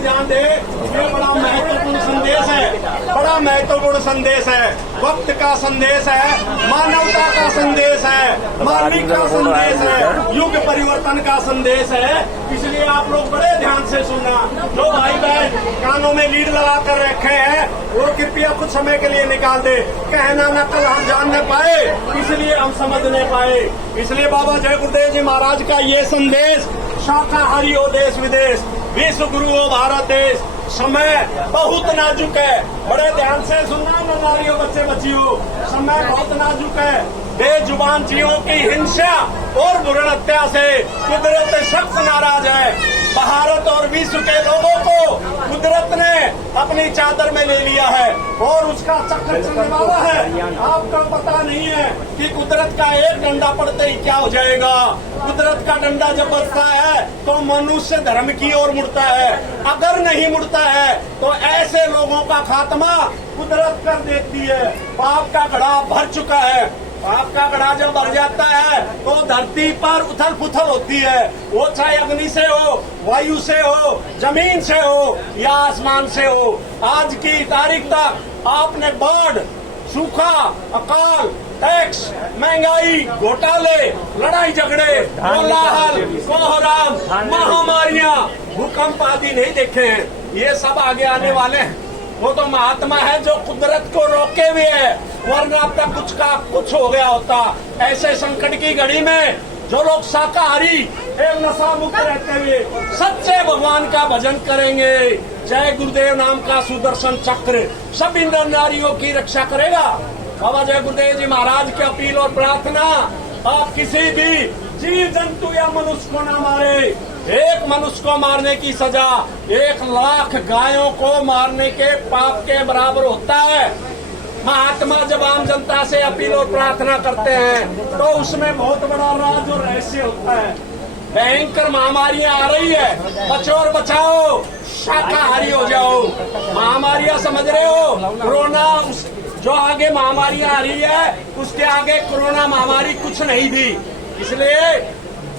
ध्यान दे, ये बड़ा महत्वपूर्ण संदेश है, बड़ा महत्वपूर्ण संदेश है, वक्त का संदेश है, मानवता का संदेश है, मानविक का संदेश है, युग परिवर्तन का संदेश है। इसलिए आप लोग बड़े ध्यान से सुनना। जो भाई बहन कानों में लीड लगा कर रखे हैं वो कृपया कुछ समय के लिए निकाल दे। कहना न कल हम जान न पाए, इसलिए हम समझ नहीं पाए। इसलिए बाबा जय गुरुदेव जी महाराज का ये संदेश, शाकाहारी हो देश विदेश, विश्व गुरु हो भारत देश। समय बहुत नाजुक है, बड़े ध्यान से सुनना नारियों बच्चे बच्चियों। समय बहुत नाजुक है। बेजुबान जीवों की हिंसा और भ्रूण हत्या से कुदरत सख्त नाराज है। भारत और विश्व के लोगों को कुदरत ने अपनी चादर में ले लिया है और उसका चक्कर चलने वाला है। आपको पता नहीं है कि कुदरत का एक डंडा पड़ते ही क्या हो जाएगा। कुदरत का डंडा जब बजता है तो मनुष्य धर्म की ओर मुड़ता है, अगर नहीं मुड़ता है तो ऐसे लोगों का खात्मा कुदरत कर देती है। पाप का घड़ा भर चुका है। पाप का घड़ा जब भर जाता है तो धरती पर उथल पुथल होती है। वो चाहे अग्नि से हो, वायु से हो, जमीन से हो या आसमान से हो। आज की तारीख तक आपने बाढ़, सूखा, अकाल, टैक्स, महंगाई, घोटाले, लड़ाई झगड़े, कोलाहल, कोहराम, महामारियां, भूकंप आदि नहीं देखे हैं। ये सब आगे आने वाले हैं। वो तो महात्मा है जो कुदरत को रोके हुए है, वरना अब तक कुछ का कुछ हो गया होता। ऐसे संकट की घड़ी में जो लोग शाकाहारी एवं नशा मुक्त रहते हुए सच्चे भगवान का भजन करेंगे, जय गुरुदेव नाम का सुदर्शन चक्र सभी नर नारियों की रक्षा करेगा। बाबा जय गुरुदेव जी महाराज की अपील और प्रार्थना, आप किसी भी जीव जंतु या मनुष्य को न मारे। एक मनुष्य को मारने की सजा 1,00,000 गायों को मारने के पाप के बराबर होता है। महात्मा जब आम जनता से अपील और प्रार्थना करते हैं तो उसमें बहुत बड़ा राज और रहस्य होता है। भयंकर महामारियां आ रही है, बचो और बचाओ, शाकाहारी हो जाओ। महामारियां समझ रहे हो, कोरोना जो आगे महामारियां आ रही है उसके आगे कोरोना महामारी कुछ नहीं थी। इसलिए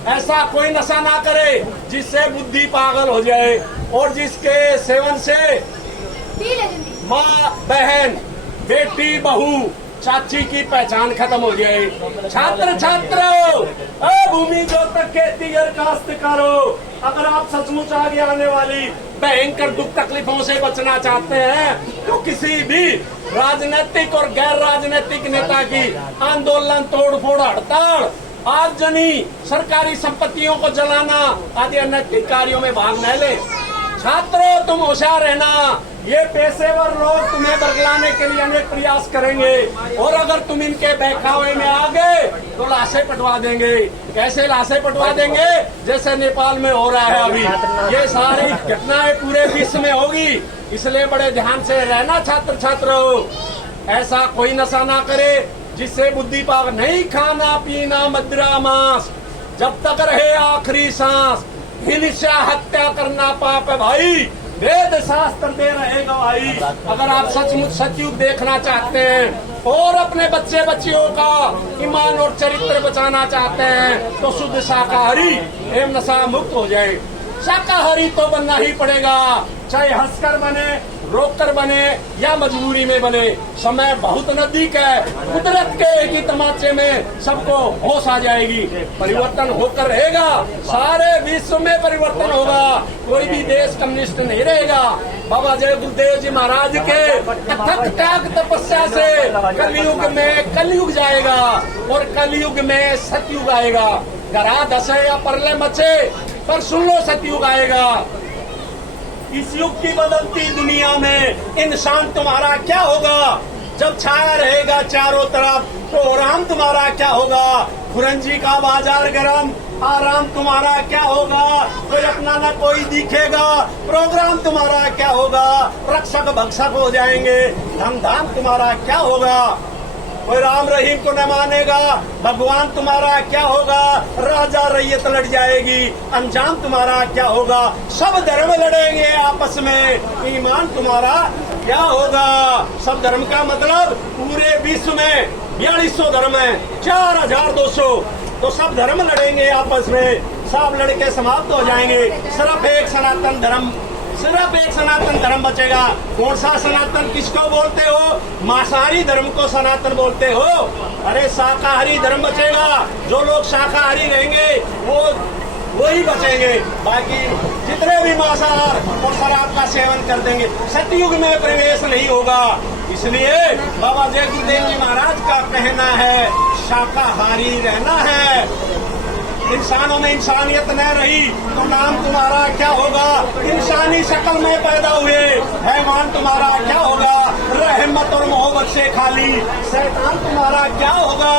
ऐसा कोई नशा ना करे जिससे बुद्धि पागल हो जाए और जिसके सेवन से माँ, बहन, बेटी, बहू, चाची की पहचान खत्म हो जाए। छात्र छात्रों, भूमि जो तक खेती काश्त करो। अगर आप सचमुच आगे आने वाली भयंकर दुख तकलीफों से बचना चाहते हैं तो किसी भी राजनीतिक और गैर राजनीतिक नेता की आंदोलन, तोड़फोड़, हड़ताल, आगजनी, सरकारी संपत्तियों को जलाना आदि अनैतिक कार्यों में भाग न ले। छात्रों, तुम होशियार रहना। ये पेशेवर लोग तुम्हें बरगलाने के लिए अनेक प्रयास करेंगे और अगर तुम इनके बहकावे में आ गए तो लाशें पटवा देंगे। कैसे लाशें पटवा देंगे? जैसे नेपाल में हो रहा है अभी। ये सारी घटनाएं पूरे विश्व में होगी। इसलिए बड़े ध्यान से रहना छात्र छात्रों। ऐसा कोई नशा ना करे जिससे बुद्धि पाग। नहीं खाना पीना मदिरा मांस, जब तक रहे आखिरी सांस। हिंसा हत्या करना पाप है भाई, वेद शास्त्र दे रहे गवाही। अगर आप सचमुच सतयुग देखना चाहते हैं और अपने बच्चे बच्चियों का ईमान और चरित्र बचाना चाहते हैं तो शुद्ध शाकाहारी एवं नशा मुक्त हो जाए। शाकाहारी तो बनना ही पड़ेगा, चाहे हंसकर बने, रोककर बने या मजबूरी में बने। समय बहुत नजदीक है। कुदरत के एक ही तमाचे में सबको होश आ जाएगी। परिवर्तन होकर रहेगा, सारे विश्व में परिवर्तन होगा। कोई भी देश कम्युनिस्ट नहीं रहेगा। बाबा जय गुरुदेव जी महाराज के अथक त्याग तपस्या से कलयुग में कलयुग जाएगा और कलयुग में सतयुग आएगा। गरा धसे या परले मचे पर सुन लो, सतयुग आएगा। इस युग की बदलती दुनिया में इंसान तुम्हारा क्या होगा? जब छाया रहेगा चारों तरफ तो आराम तुम्हारा क्या होगा? खुरंजी का बाजार गरम, आराम तुम्हारा क्या होगा? कोई अपना न कोई दिखेगा, प्रोग्राम तुम्हारा क्या होगा? रक्षक भक्षक हो जाएंगे, धम धाम तुम्हारा क्या होगा? कोई राम रहीम को न मानेगा, भगवान तुम्हारा क्या होगा? राजा रैयत लड़ जाएगी, अंजाम तुम्हारा क्या होगा? सब धर्म लड़ेंगे आपस में, ईमान तुम्हारा क्या होगा? सब धर्म का मतलब पूरे विश्व में 4200 धर्म है, 4200, तो सब धर्म लड़ेंगे आपस में, सब लड़के समाप्त हो जाएंगे। सिर्फ एक सनातन धर्म सिर्फ एक सनातन धर्म बचेगा। कौन सा सनातन, किसको बोलते हो? मांसाहारी धर्म को सनातन बोलते हो? अरे शाकाहारी धर्म बचेगा। जो लोग शाकाहारी रहेंगे वो ही बचेंगे। बाकी जितने भी मांसाहार और शराब का सेवन कर देंगे, सतयुग में प्रवेश नहीं होगा। इसलिए बाबा जय गुरुदेव जी महाराज का कहना है शाकाहारी रहना है। इंसानों में इंसानियत न रही तो नाम तुम्हारा क्या होगा? इंसानी शक्ल में पैदा हुए हैवान तुम्हारा क्या होगा? रहमत और मोहब्बत से खाली शैतान तुम्हारा क्या होगा?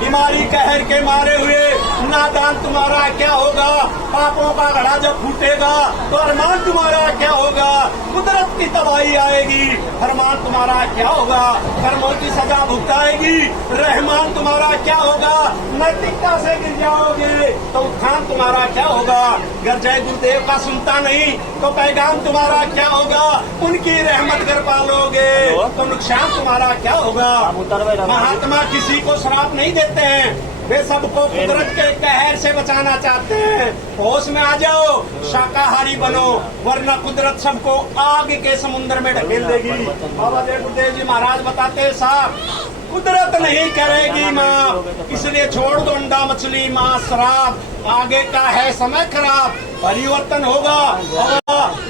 बीमारी कहर के मारे हुए नादान तुम्हारा क्या होगा? पापों का घड़ा जब फूटेगा तो अरमान तुम्हारा क्या होगा? कुदरत की तबाही आएगी, अरमान तुम्हारा क्या होगा? कर्मों की सजा भुगताएगी, रहमान तुम्हारा क्या होगा? नैतिकता से गिर जाओगे तो उत्थान तुम्हारा क्या होगा? अगर जय गुरुदेव का सुनता नहीं तो पैगाम तुम्हारा क्या होगा? उनकी रहमत कर पालोगे तो नुकसान तुम्हारा क्या होगा? महात्मा किसी को श्राप नहीं देते हैं, वे सबको कुदरत के कहर से बचाना चाहते हैं। होश में आ जाओ, शाकाहारी बनो, वरना कुदरत सबको आग के समुद्र में ढकेल देगी। बाबा जय गुरुदेव जी महाराज बताते हैं साहब, कुदरत नहीं करेगी माफ, इसलिए छोड़ दो अंडा मछली मांस शराब, आगे का है समय खराब। परिवर्तन होगा,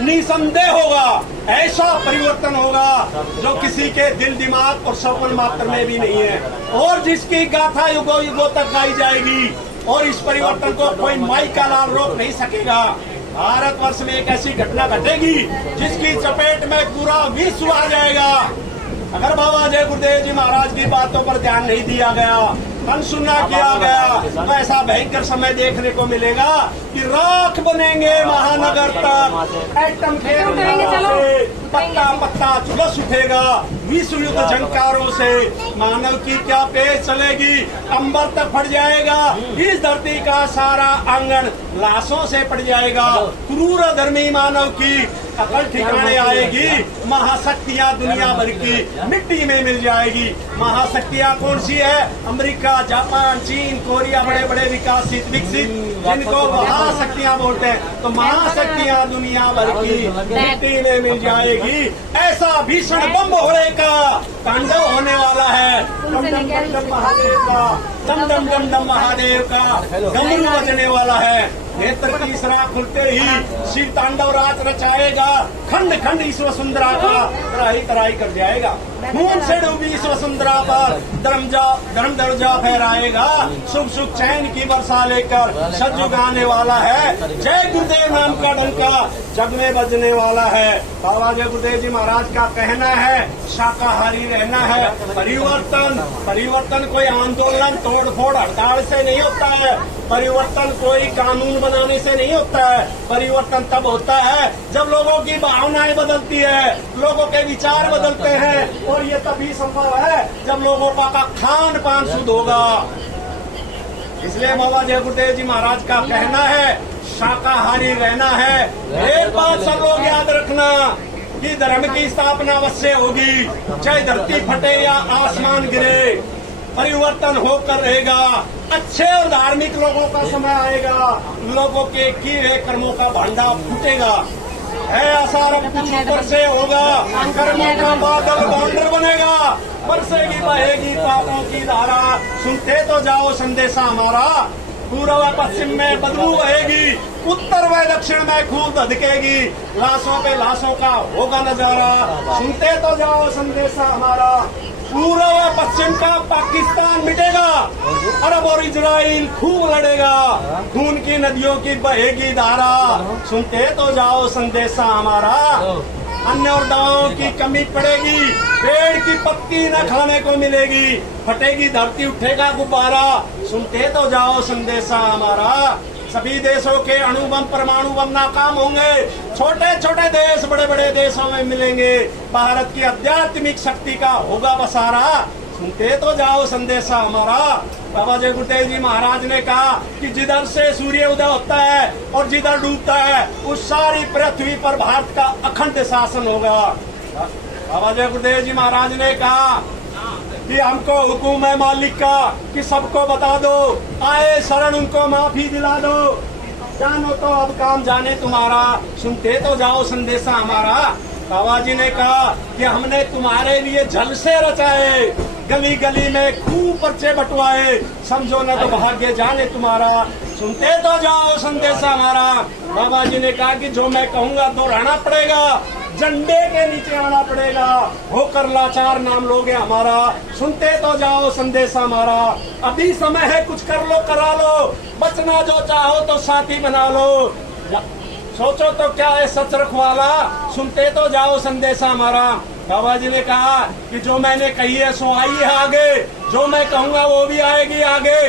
निसंदेह होगा, ऐसा परिवर्तन होगा जो किसी के दिल दिमाग और सपन मात्र में भी नहीं है, और जिसकी गाथा युगों युगों तक गाई जाएगी। और इस परिवर्तन को कोई माई का लाल रोक नहीं सकेगा। भारतवर्ष में एक ऐसी घटना घटेगी जिसकी चपेट में पूरा विश्व आ जाएगा। अगर बाबा जय गुरुदेव जी महाराज की बातों पर ध्यान नहीं दिया गया, अनसुना किया गया, तो ऐसा भयंकर समय देखने को मिलेगा कि राख बनेंगे महानगर तक। एटम से पत्ता पत्ता झुलस उठेगा, विश्व युद्ध झंकारों से मानव की क्या पेश चलेगी, अंबर तक फट जाएगा, इस धरती का सारा आंगन लाशों से पड़ जाएगा। क्रूर धर्मी मानव की अकल ठिकाने आएगी, महाशक्तियां दुनिया भर की मिट्टी में मिल जाएगी। महाशक्तियां कौन सी है? अमेरिका, जापान, चीन, कोरिया, बड़े बड़े विकसित जिनको महाशक्तियां बोलते हैं, तो महाशक्तियां दुनिया भर की मिट्टी में मिल जाएगी। ऐसा भीषण बम भोले का तांडव होने वाला है। डम डम डम डम महादेव का, डम डम डम डम महादेव का डमरू बजने वाला है। नेत्र तीसरा खुलते ही शिव तांडव रात रचाएगा, खंड खंड इस वसुंधरा का तराही तराही कर जाएगा। खून से डूबी इस वसुंधरा पर धर्म दर्जा फहराएगा, सुख सुख चैन की वर्षा लेकर सज गाने वाला है। जय गुरुदेव नाम का डंका जग में बजने वाला है। बाबा जय गुरुदेव जी महाराज का कहना है शाकाहारी रहना है। परिवर्तन कोई आंदोलन तोड़फोड़ हड़ताल से नहीं होता है, परिवर्तन कोई कानून बनाने से नहीं होता है। परिवर्तन तब होता है जब लोगों की भावनाएं बदलती है, लोगों के विचार बदलते हैं, और ये तभी संभव है जब लोगों का खान पान शुद्ध होगा। इसलिए बाबा जय गुरुदेव जी महाराज का कहना है शाकाहारी रहना है। एक बात सब लोग याद रखना कि धर्म की स्थापना अवश्य होगी, चाहे धरती फटे या आसमान गिरे, परिवर्तन होकर रहेगा। अच्छे और धार्मिक लोगों का समय आएगा, लोगों के किए हुए कर्मों का भंडा फूटेगा। है आसार कुछ ऊपर से होगा, कर्मों का बादल बाउंडर बनेगा, बरसेगी बहेगी पापों की धारा। सुनते तो जाओ संदेशा हमारा, पूर्व व पश्चिम में बदबू बहेगी, उत्तर व दक्षिण में खूब धधकेगी, लाशों पे लाशों का होगा नजारा। सुनते तो जाओ संदेशा हमारा, पूर्व व पश्चिम का पाकिस्तान मिटेगा, अरब और इजराइल खूब लड़ेगा, खून की नदियों की बहेगी धारा। सुनते तो जाओ संदेशा हमारा, अन्न और दवाओं की कमी पड़ेगी, पेड़ की पत्ती न खाने को मिलेगी, फटेगी धरती उठेगा गुब्बारा। सुनते तो जाओ संदेशा हमारा, सभी देशों के अणु बम परमाणु बम नाकाम होंगे, छोटे छोटे देश बड़े बड़े देशों में मिलेंगे, भारत की आध्यात्मिक शक्ति का होगा बसारा। सुनते तो जाओ संदेशा हमारा। बाबा जय गुरुदेव जी महाराज ने कहा कि जिधर से सूर्य उदय होता है और जिधर डूबता है उस सारी पृथ्वी पर भारत का अखंड शासन होगा। बाबा जय गुरुदेव जी महाराज ने कहा कि हमको हुक्म है मालिक का कि सबको बता दो, आए शरण उनको माफी दिला दो। जानो तो अब काम जाने तुम्हारा, सुनते तो जाओ संदेशा हमारा। बाबा जी ने कहा कि हमने तुम्हारे लिए जलसे रचाए, गली गली में खूब पर्चे बंटवाए, समझो न तो भाग्य जाने तुम्हारा, सुनते तो जाओ संदेशा हमारा। बाबा जी ने कहा कि जो मैं कहूँगा दोहराना पड़ेगा, झंडे के नीचे आना पड़ेगा, होकर लाचार नाम लोगे हमारा, सुनते तो जाओ संदेशा हमारा। अभी समय है कुछ कर लो करा लो, बचना जो चाहो तो साथी बना लो, सोचो तो क्या है सच रखवाला, सुनते तो जाओ संदेशा हमारा। बाबा जी ने कहा कि जो मैंने कही है सो आई है आगे, जो मैं कहूँगा वो भी आएगी आगे,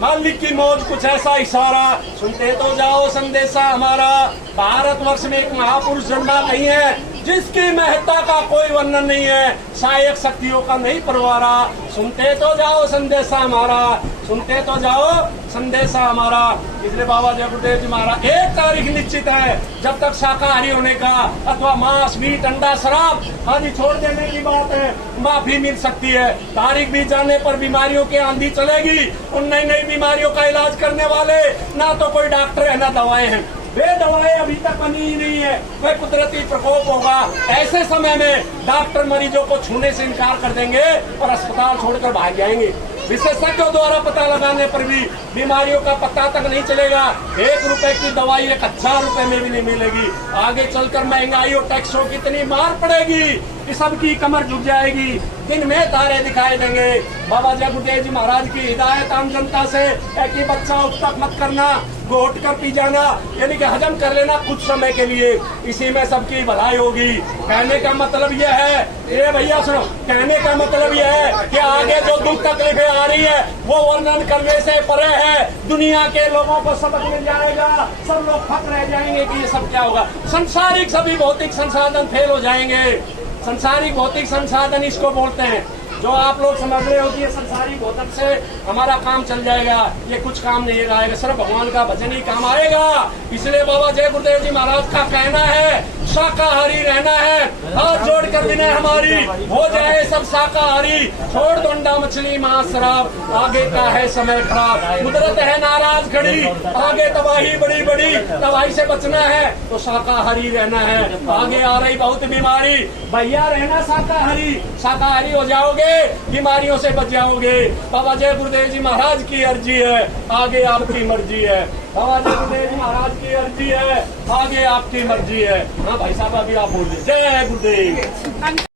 मालिक की मौज कुछ ऐसा इशारा, सुनते तो जाओ संदेशा हमारा। भारतवर्ष में एक महापुरुष जन्मा नहीं है जिसकी महत्ता का कोई वर्णन नहीं है, सहायक शक्तियों का नहीं परवारा, सुनते तो जाओ संदेशा हमारा, सुनते तो जाओ संदेशा हमारा। इसलिए बाबा जय गुरुदेव जी महाराज एक तारीख निश्चित है, जब तक शाकाहारी होने का अथवा मांस मीट अंडा शराब आदि छोड़ देने की बात है, माफी मिल सकती है। तारीख बीत जाने पर बीमारियों की आंधी चलेगी, उन नई नई बीमारियों का इलाज करने वाले ना तो कोई डॉक्टर है ना दवाएं हैं, वे दवाएं अभी तक बनी ही नहीं है, वह कुदरती प्रकोप होगा। ऐसे समय में डॉक्टर मरीजों को छूने से इनकार कर देंगे और अस्पताल छोड़कर भाग जाएंगे। विशेषज्ञों द्वारा पता लगाने पर भी बीमारियों का पता तक नहीं चलेगा। 1 रुपए की दवाई 1000 रुपए में भी नहीं मिलेगी। आगे चलकर महंगाई और टैक्सों की इतनी मार पड़ेगी कि सबकी कमर झुक जाएगी, दिन में तारे दिखाई देंगे। बाबा जय गुरुदेव जी महाराज की हिदायत आम जनता से है कि बच्चा उपतक मत करना, घोट कर पी जाना, यानी कि हजम कर लेना कुछ समय के लिए, इसी में सबकी भलाई होगी। कहने का मतलब यह है, ये भैया सुनो, कहने का मतलब यह है कि आगे जो दुख तकलीफें आ रही है वो वर्णन करने से परे है। दुनिया के लोगों को सबक मिल जाएगा, सब लोग फक रह जाएंगे कि ये सब क्या होगा। संसारिक सभी भौतिक संसाधन फेल हो जाएंगे। संसारिक भौतिक संसाधन इसको बोलते हैं, जो आप लोग समझ रहे हो कि ये संसारिक भौतिक से हमारा काम चल जाएगा, ये कुछ काम नहीं आएगा, सिर्फ भगवान का भजन ही काम आएगा। इसलिए बाबा जय गुरुदेव जी महाराज का कहना है शाकाहारी रहना है, हाथ जोड़कर विनय हमारी, हो जाए सब शाकाहारी, छोड़ दो अंडा मछली मांस शराब, आगे का है समय खराब, कुदरत है नाराज खड़ी, आगे तबाही बड़ी बड़ी, तबाही से बचना है तो शाकाहारी रहना है। आगे आ रही बहुत बीमारी, भैया रहना शाकाहारी, शाकाहारी हो जाओगे बीमारियों से बच जाओगे। बाबा जय गुरुदेव जी महाराज की अर्जी है, आगे आपकी मर्जी है। बाबा जय गुरुदेव जी महाराज की अर्जी है, आगे आपकी मर्जी है। हाँ भाई साहब अभी आप बोलिए जय गुरुदेव।